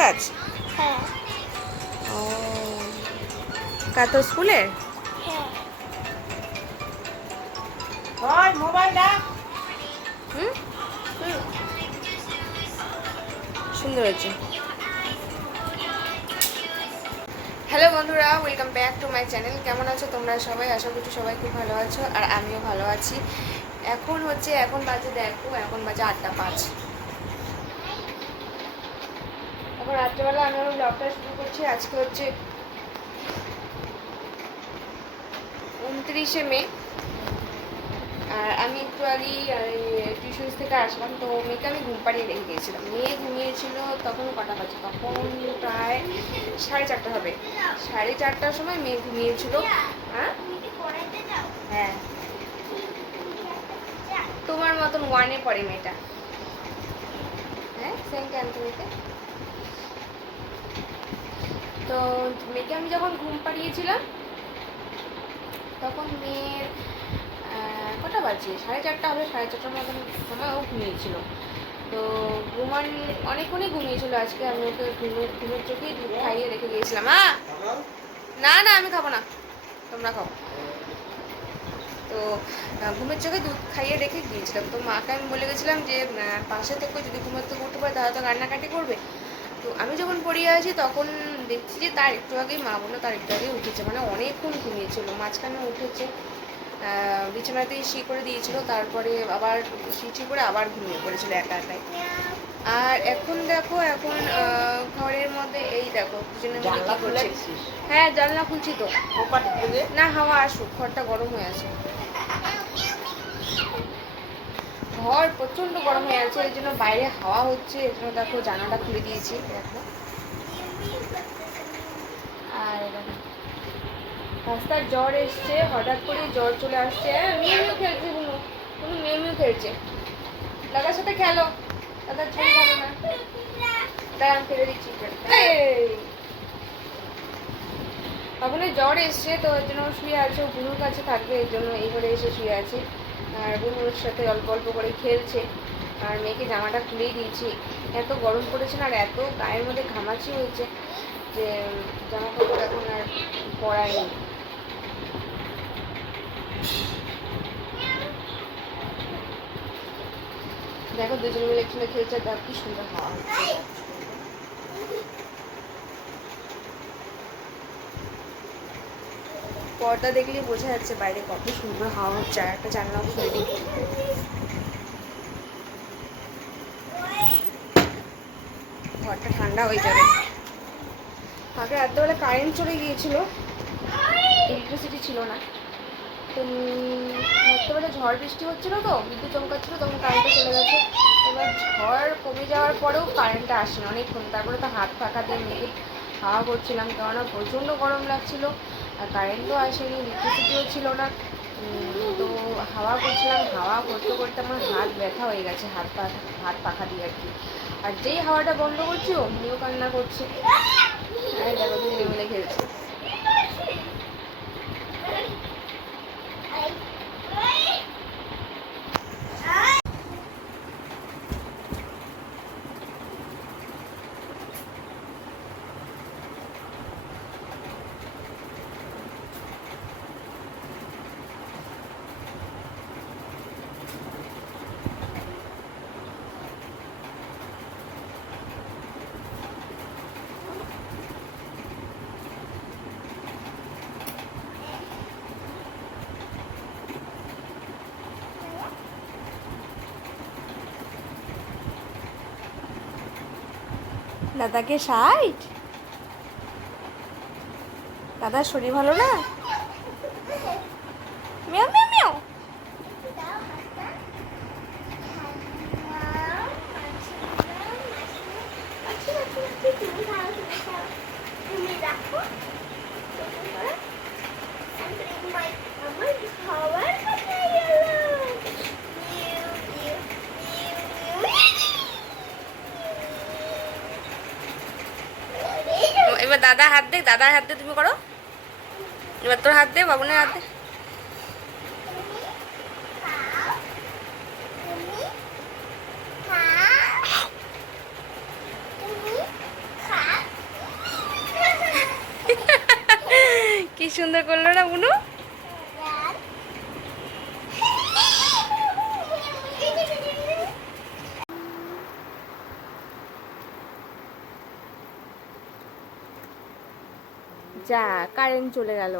কাজ? হ্যাঁ। ও, কার তোর স্কুলের? হ্যাঁ। মোবাইল না। হুম, সুন্দর হয়েছে। হ্যালো বন্ধুরা, welcome back to my channel. কেমন আছো তোমরা সবাই? আশা করছি সবাই খুব ভালো আছো, আর আমিও ভালো আছি। এখন বাজে, দেখো এখন বাজে 8:05। এখন রাত্রেবেলা আমি আমার ব্লগটা শুরু করছি। আজকে হচ্ছে 29শে মে। আর আমি একটু আগেই টিউশন থেকে আসলাম, তো মেয়েকে আমি ঘুম পাড়িয়ে রেখে গিয়েছিলাম। মেয়ে ঘুমিয়েছিল তখন কটা বাজে, তখন প্রায় 4:30 হবে। 4:30টার সময় মেয়ে ঘুমিয়েছিল। হ্যাঁ হ্যাঁ, তোমার মতন 1-এ পড়ে মেয়েটা। হ্যাঁ, সেন্ট অ্যান্থনিতে। তো মেয়েকে আমি যখন ঘুম পাড়িয়েছিলাম তখন মেয়ের কটা বাজে, 4:30 হবে। 4:30টার মতন সময় ও ঘুমিয়েছিল। তো অনেকক্ষণই ঘুমিয়েছিল আজকে। আমি ওকে ঘুমের চোখেই দুধ খাইয়ে রেখে গিয়েছিলাম। না না, আমি খাবো না, তোমরা খাও। তো ঘুমের চোখে দুধ খাইয়ে রেখে গিয়েছিলাম। তো মাকে আমি বলে গেছিলাম যে পাশে থেকে যদি ঘুমের থেকে উঠতে পারে তাহলে তো কান্নাকাটি করবে। তো আমি যখন পড়িয়ে আছি তখন দেখছি যে তার একটু আগেই, মা বললো তার একটু আগেই উঠেছে, মানে অনেকক্ষণ ঘুমিয়েছিল। মাঝখানে উঠেছে, বিছানাতেই শি করে দিয়েছিল, তারপরে আবার শি করে আবার ঘুমিয়ে পড়েছিল একা একাই। আর এখন দেখো, এখন ঘরের মধ্যে এই দেখো দুজনে মিলে কি করছে। হ্যাঁ, জানলা খুলছি তো। না, হাওয়া আসুক, ঘরটা গরম হয়ে আছে। ঘর প্রচন্ড গরম হয়ে আছে, এই জন্য বাইরে হাওয়া হচ্ছে, এই জন্য দেখো জানালাটা খুলে দিয়েছি। দেখো, আর রাস্তার জ্বর এসছে, হঠাৎ করে জ্বর চলে আসছে। মেয়েও খেলছে, কোনো মেয়েও খেলছে। দাদার সাথে খেলো, দাদার ছবি খাবে না। তাই আমি ফেলে দিচ্ছি। তখন জ্বর এসছে, তো ওই জন্য শুয়ে আছে। ও বুনুর কাছে থাকবে, এই জন্য এই ঘরে এসে শুয়ে আছে। আর বুনুর সাথে অল্প অল্প করে খেলছে। আর মেয়েকে জামাটা খুলেই দিয়েছি, এত গরম পড়েছে না, আর এত গায়ের মধ্যে ঘামাচি হয়েছে যে জামা কাপড় এখন আর পরায়নি। দেখো দুজন মিলে একসঙ্গে খেলছে, দেখো কি সুন্দর হাওয়া হচ্ছে। পর্দা দেখলেই বোঝা যাচ্ছে বাইরে কত সুন্দর হাওয়া হচ্ছে। আর একটা জানলাও খুলে দিই, ঘরটা ঠান্ডা হয়ে যাবে। আগে রাত্রেবেলা কারেন্ট চলে গিয়েছিল, ইলেকট্রিসিটি ছিল না। তো রাত্রেবেলা ঝড় বৃষ্টি হচ্ছিলো, তো বিদ্যুৎ চমকাচ্ছিলো, তখন কারেন্টটা চলে গেছে। এবার ঝড় কমে যাওয়ার পরেও কারেন্টটা আসেনি অনেকক্ষণ। তারপরে তো হাত পাখা দিয়ে মেয়েকে হাওয়া করছিলাম, কেননা প্রচণ্ড গরম লাগছিলো। আর কারেন্টও আসেনি, ইলেকট্রিসিটিও ছিল না। তো হাওয়া করছিলাম, হাওয়া করতে করতে আমার হাত ব্যথা হয়ে গেছে, হাত পাখা দিয়ে আর কি। আর যেই হাওয়াটা বন্ধ করছি অমনিও কান্না করছে। আর দেখো দুজনে মিলে খেলছে। দাদাকে সাইড, দাদার শরীর ভালো না। মেও মেও মেও। এবার দাদা হাত দে, দাদার হাত দে, তুমি করো। এবার তোর হাত দে, বাবুনের হাত দে। সুন্দর করলো না বুনু? যা কারেন্ট চলে গেল।